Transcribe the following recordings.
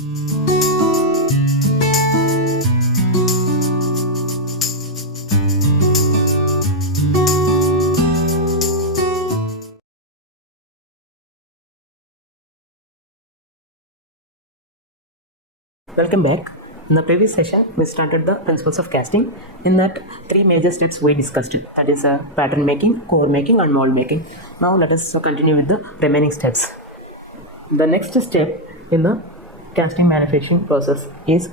Welcome back. In the previous session, we started the principles of casting. In that, three major steps we discussed. That is pattern making, core making, and mold making. Now let us continue with the remaining steps. The next step in the casting manufacturing process is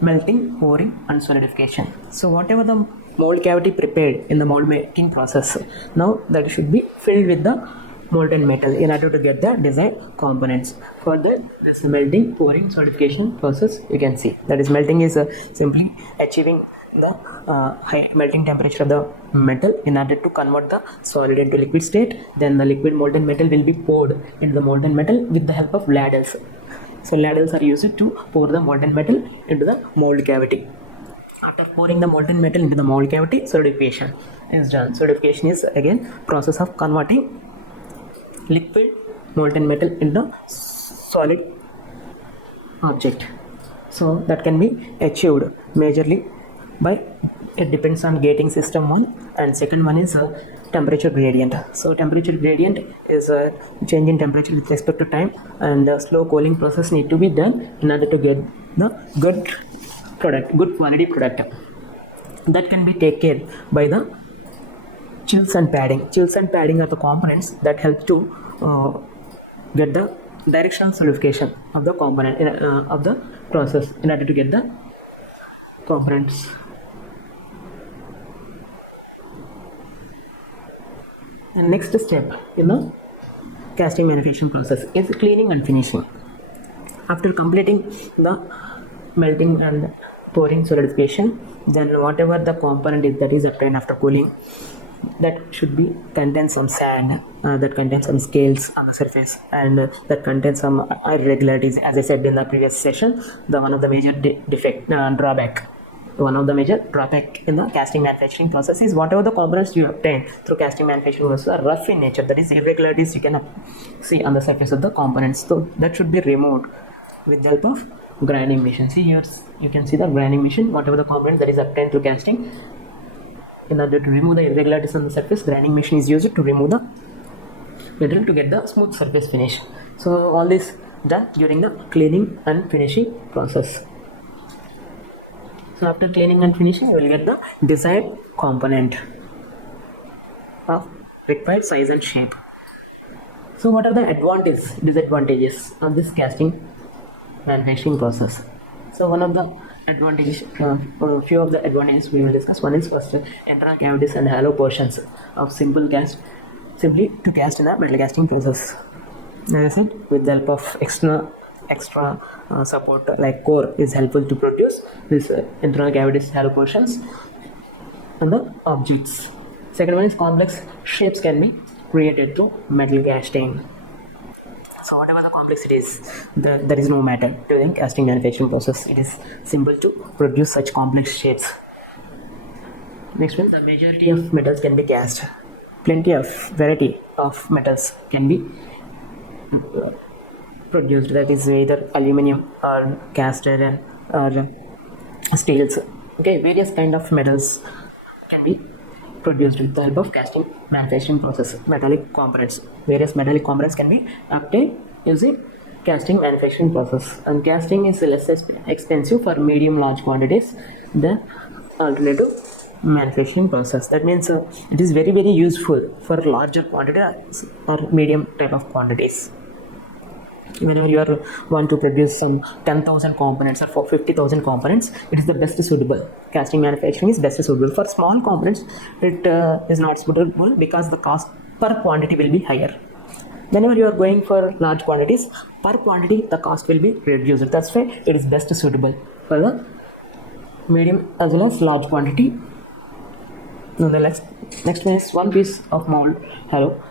melting, pouring, and solidification. So whatever the mold cavity prepared in the mold making process, now that should be filled with the molten metal in order to get the desired components. For that, this melting, pouring, solidification process you can see. That is, melting is simply achieving the high melting temperature of the metal in order to convert the solid into liquid state. Then the liquid molten metal will be poured into the molten metal with the help of ladles. So ladles are used to pour the molten metal into the mold cavity. After pouring the molten metal into the mold cavity, solidification is done. Solidification is again process of converting liquid molten metal into solid object. So that can be achieved majorly by, it depends on gating system one, and second one is temperature gradient. So temperature gradient is a change in temperature with respect to time, and slow cooling process need to be done in order to get the good quality product. That can be taken by the chills and padding. Chills and padding are the components that help to get the directional solidification of the component of the process in order to get the components. And next step in the casting manufacturing process is cleaning and finishing. After completing the melting and pouring solidification, then whatever the component is that is obtained after cooling, that should be contain some sand, that contains some scales on the surface, and that contains some irregularities. As I said in the previous session, one of the major one of the major drawback in the casting manufacturing process is whatever the components you obtain through casting manufacturing process are rough in nature. That is, irregularities you can see on the surface of the components. So that should be removed with the help of grinding machine. See here, you can see the grinding machine. Whatever the component that is obtained through casting, in order to remove the irregularities on the surface, grinding machine is used to remove the material to get the smooth surface finish. So all this done during the cleaning and finishing process. So after cleaning and finishing, you will get the desired component of required size and shape. So what are the disadvantages of this casting manufacturing process? So one of the advantages, few of the advantages we will discuss. One is first, internal cavities and hollow portions of simply to cast in the metal casting process. As I said, with the help of extra support like core is helpful to produce this internal cavities, hollow portions and the objects. Second one is complex shapes can be created through metal casting. So whatever the complexity is, there is no matter during casting manufacturing process. It is simple to produce such complex shapes. Next one, the majority of metals can be cast. Plenty of variety of metals can be produced. That is either aluminum or cast iron or steels. Okay, various kind of metals can be produced with the help of casting manufacturing process. Metallic components, various metallic components can be obtained using casting manufacturing process, and casting is less expensive for medium large quantities than alternative manufacturing process. That means it is very useful for larger quantities or medium type of quantities. Whenever you want to produce some 10,000 components or for 50,000 components, it is the best suitable. Casting manufacturing is best suitable. For small components, it is not suitable because the cost per quantity will be higher. Whenever you are going for large quantities, per quantity the cost will be reduced. That's why it is best suitable for the medium as well as large quantity. Now the next one is one piece of mold hollow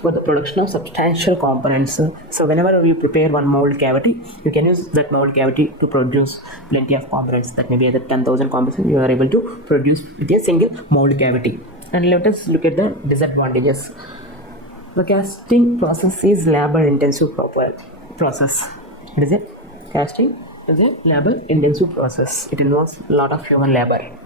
for the production of substantial components. So whenever you prepare one mold cavity, you can use that mold cavity to produce plenty of components. That may be either 10,000 components you are able to produce with a single mold cavity. And let us look at the disadvantages. The casting process is labor intensive process. It is a casting is a labor intensive process. It involves a lot of human labor.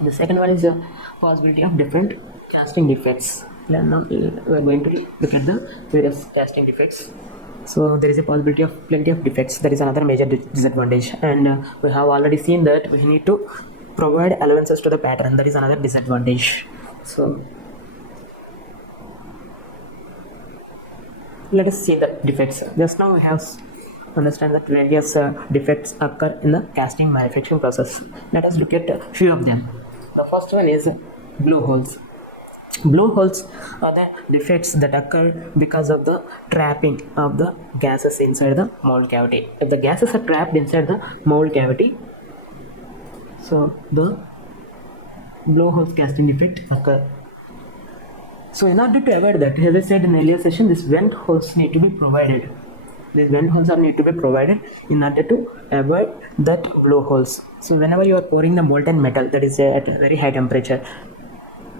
The second one is the possibility of different casting defects. Now we are going to look at the various casting defects. So there is a possibility of plenty of defects. That is another major disadvantage, and we have already seen that we need to provide allowances to the pattern. That is another disadvantage. So let us see the defects. Just now we have understand that various defects occur in the casting manufacturing process. Let us look at a few of them. The first one is blowholes. Blowholes are the defects that occur because of the trapping of the gases inside the mold cavity. If the gases are trapped inside the mold cavity, so the blowholes casting defect occur. So in order to avoid that, as I said in earlier session, these vent holes need to be provided. These vent holes are need to be provided in order to avoid that blowholes. So whenever you are pouring the molten metal that is at a very high temperature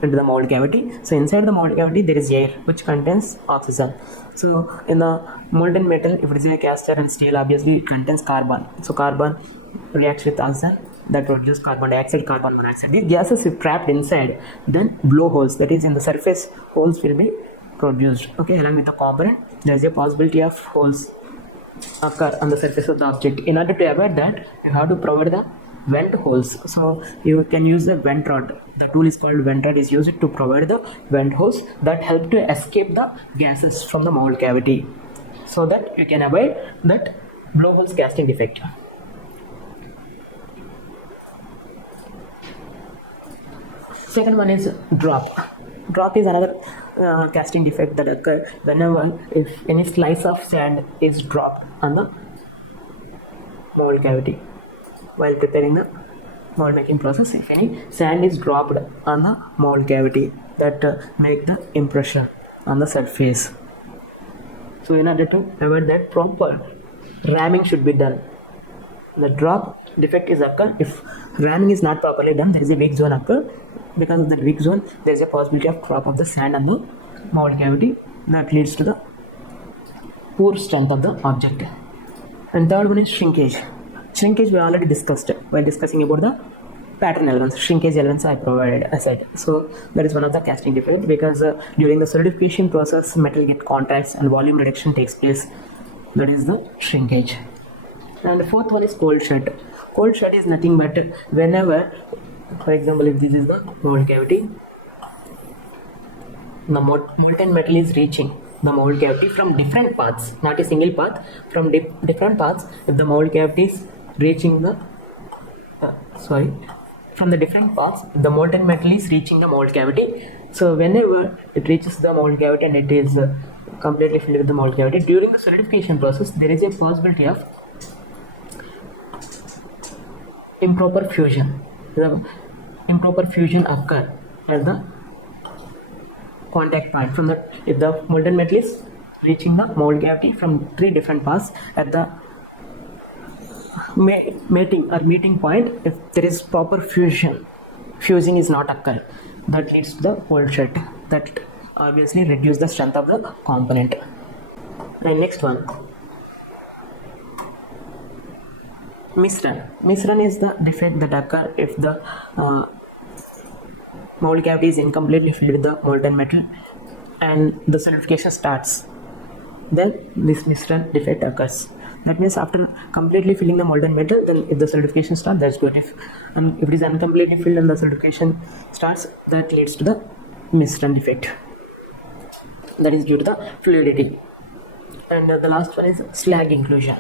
into the mold cavity, so inside the mold cavity there is air which contains oxygen. So in the molten metal, if it is a cast iron and steel, obviously it contains carbon. So carbon reacts with oxygen that produce carbon dioxide, carbon monoxide. These gases if trapped inside, then blowholes, that is in the surface holes, will be produced. Okay, along with the component, there is a possibility of holes occur on the surface of the object. In order to avoid that, you have to provide the vent holes. So you can use the vent rod. The tool is called vent rod, is used to provide the vent holes that help to escape the gases from the mold cavity, so that you can avoid that blowholes casting defect. Second one is drop. Drop is another casting defect that occurs whenever if any slice of sand is dropped on the mold cavity while preparing the mold making process. If any sand is dropped on the mold cavity, that make the impression on the surface. So in order to avoid that, proper ramming should be done. The drop defect is occur if ramming is not properly done. There is a weak zone occur. Because of that weak zone, there is a possibility of drop of the sand on the mold cavity that leads to the poor strength of the object. And third one is shrinkage. Shrinkage we already discussed while discussing about the pattern elements. Shrinkage elements I provided aside. So that is one of the casting defect, because during the solidification process, metal get contracts and volume reduction takes place. That is the shrinkage. And the fourth one is cold shed. Cold shed is nothing but whenever, for example, if this is the mold cavity, the molten metal is reaching the mold cavity from different paths, not a single path, from different paths. If the mold cavity is reaching the from the different paths, the molten metal is reaching the mold cavity. So whenever it reaches the mold cavity and it is completely filled with the mold cavity, during the solidification process, there is a possibility of improper fusion. The improper fusion occur at the contact point. From the, if the molten metal is reaching the mold cavity from three different paths, at the meeting point, if there is proper fusing is not occur, that leads to the cold shed. That obviously reduce the strength of the component. And next one, misrun is the defect that occur if the mold cavity is incompletely filled with the molten metal and the solidification starts. Then this misrun defect occurs. That means after completely filling the molten metal, then if the solidification starts, that's good. If it is uncompletely filled and the solidification starts, that leads to the misrun defect. That is due to the fluidity. And the last one is slag inclusion.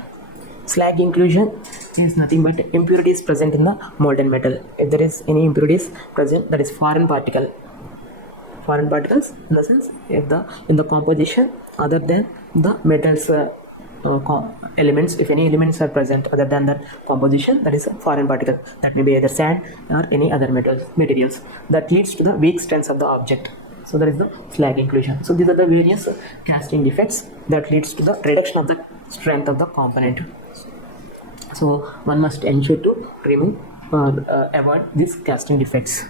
Slag inclusion is nothing but impurities present in the molten metal. If there is any impurities present, that is foreign particles in the sense if in the composition other than the metals elements, if any elements are present other than that composition, that is a foreign particle. That may be either sand or any other materials that leads to the weak strength of the object. So that is the slag inclusion. So these are the various casting defects that leads to the reduction of the strength of the component. So one must ensure to remove avoid these casting defects.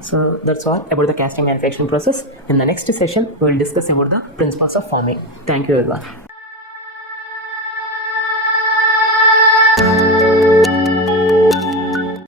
So that's all about the casting manufacturing process. In the next session, we will discuss about the principles of forming. Thank you everyone.